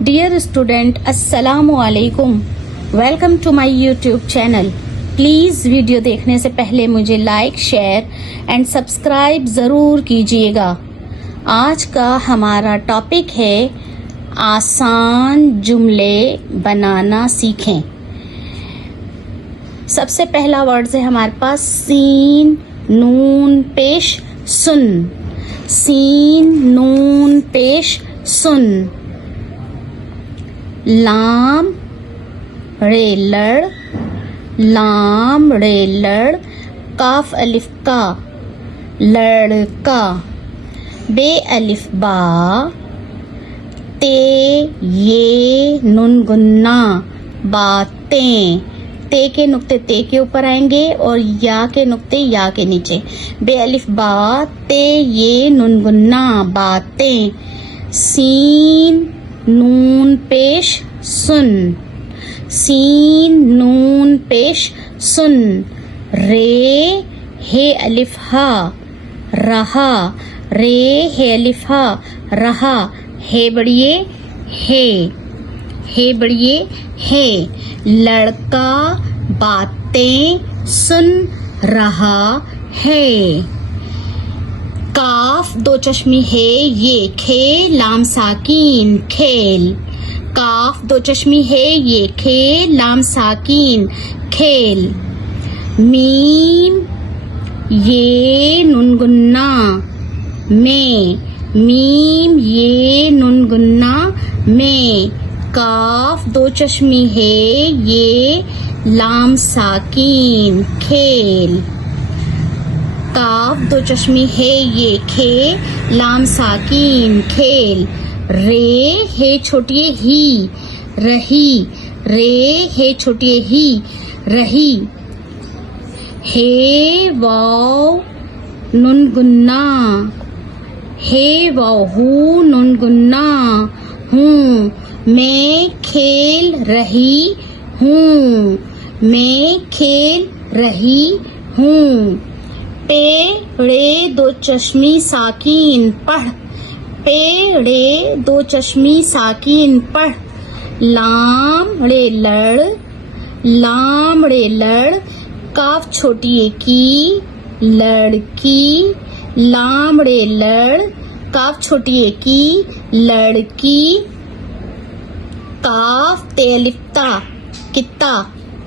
Dear student, Assalamu alaikum. Welcome to my YouTube channel. Please video देखने से पहले मुझे लाइक, शेयर एंड सब्सक्राइब ज़रूर कीजिएगा। आज का हमारा टॉपिक है आसान जुमले बनाना सीखें। सबसे पहला वर्ड है हमारे पास सीन नून पेश सुन। सीन नून पेश सुन। लाम रे लड़, लाम रे लड़, काफ अलिफ का लड़का। बे अलिफ बा, ते ये नुन गुन्ना बातें। ते के नुक्ते ते के ऊपर आएंगे और या के नुक्ते या के नीचे। बे अलिफ बा, ते ये नुन गुन्ना बातें। सीन नून पेश सुन। सीन नून पेश सुन। रे हे अलिफ हा रहा। रे हे अलिफ हा रहा। हे बढ़िए हे, हे बढ़िए हे। लड़का बातें सुन रहा है। काफ दो चश्मी है ये खे लाम साकीन खेल। काफ दो चश्मी है ये खे लाम साकीन खेल। मीम ये नुन गुन्ना में। मीम ये नुन गुन्ना में। काफ दो चश्मी है ये लाम साकीन खेल। काफ दो चश्मी है ये खे लाम साकीन खेल। रे हे छोटी ही रही। रे हे छोटी ही रही। हे वाव नुन गुन्ना। हे वाव हूँ नुन गुन्ना हूँ। मैं खेल रही हूँ। मैं खेल रही हूँ। पेड़े दो चश्मी साकीन पढ़। पेड़े दो चश्मी साकीन पढ़। लाम रे लड़, लाम रे लड़, काफ छोटी ए की लड़की। लाम रे लड़, काफ छोटी ए की लड़की। काफ ते अलिफ्ता कित्ता।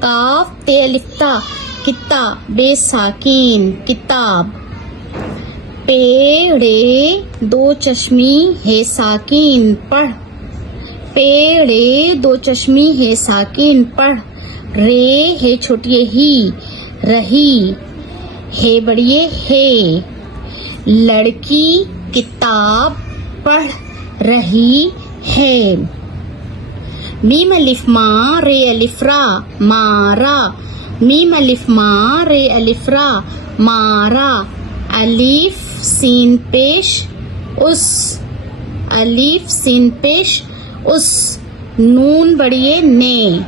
काफ ते अलिफ्ता कित्ता बे साकीन किताब। पेड़े दो चश्मी है साकीन पढ़। पेड़े दो चश्मी है साकीन पढ़। रे है छोटी ही रही। हे बढ़िए हे। लड़की किताब पढ़ रही है। मीम अलिफ मा रे अलिफ रा मारा। मीम अलिफ मा रे अलिफ रा मारा। अलिफ सीन पेश उस। अलिफ सीन पेश उस। नून बढ़िए ने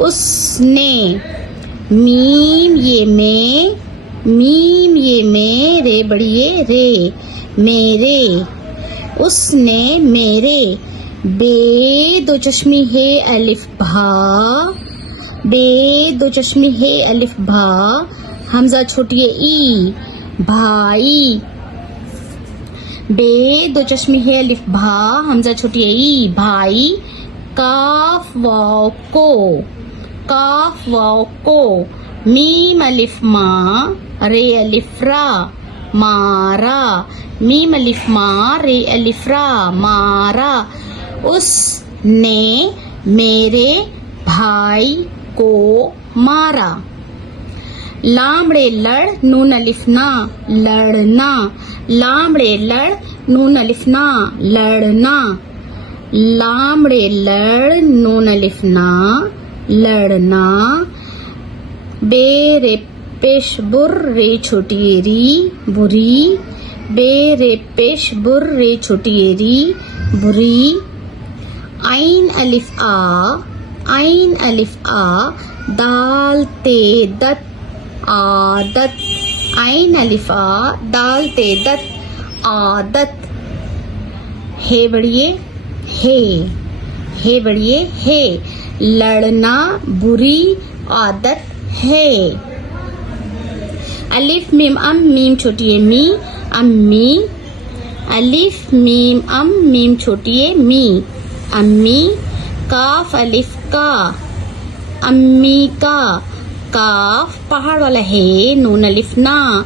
उसने। मीम ये में। मीम ये में रे बढ़िए रे मेरे। उसने मेरे। बे दो चश्मी है अलिफ भा। बे दो चश्मी है अलिफ भा। हमजा छोटी ई भाई। बे दो चश्मी है अलिफ भा। हमजा छोटी ई भाई। काफ वाव को। काफ वाव को। मीम अलिफ मा रे अलिफ रा मारा। मीम अलिफ मा रे अलिफ रा मारा। उसने मेरे भाई को मारा। लाम रे लड़ नून अलिफ ना लड़ना। लाम रे लड़ नून अलिफ ना लड़ना। लाम रे लड़ नून अलिफ ना लड़ना। बे रे पेश बुर रे छोटी री बुरी। बे रे पेश बुर रे छोटी री बुरी। आइन अलिफ आ। आइन अलिफ आ, दाल ते दत आदत। आइन अलिफ आ, दाल ते दत आदत। हे बढ़िए हे। हे बढ़िए है। लड़ना बुरी आदत है। अलिफ मीम अम मीम छोटी है मी, अम्मी। अलिफ मीम अम मीम छोटी है मी, अम्मी। काफ अलिफ का, अम्मी का। काफ पहाड़ वाला है, नून अलिफ ना,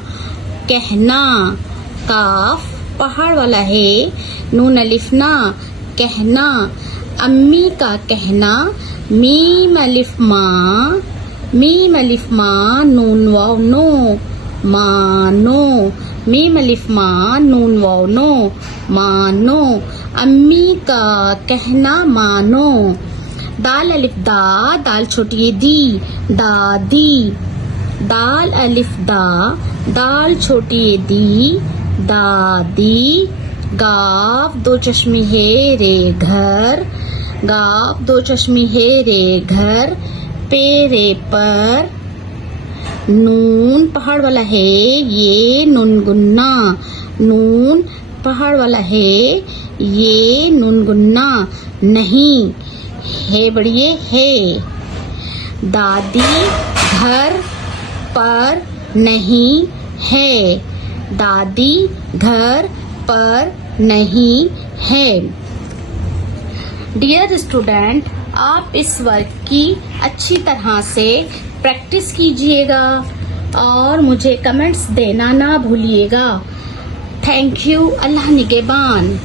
कहना। काफ पहाड़ वाला है, नून अलिफ ना, कहना। अम्मी का कहना, मीम अलिफ माँ, मीम अलिफ माँ, नून वाव नो, मानो। मीम अलिफ माँ, नून वाव नो, मानो। अम्मी का कहना मानो। दाल अलिफ दा, दाल छोटी है दी, दादी। दाल अलिफ दा, दाल छोटी है दी, दादी। गाफ दो चश्मी है रे घर, गाफ दो चश्मी है रे घर। पेरे पर, नून पहाड़ वाला है ये, नून गुन्ना। नून पहाड़ वाला है ये, नून गुन्ना नहीं। है बढ़िए है। दादी घर पर नहीं है, दादी घर पर नहीं है। डियर स्टूडेंट, आप इस वर्क की अच्छी तरह से प्रैक्टिस कीजिएगा और मुझे कमेंट्स देना ना भूलिएगा। Thank you. अल्लाह निगहबान।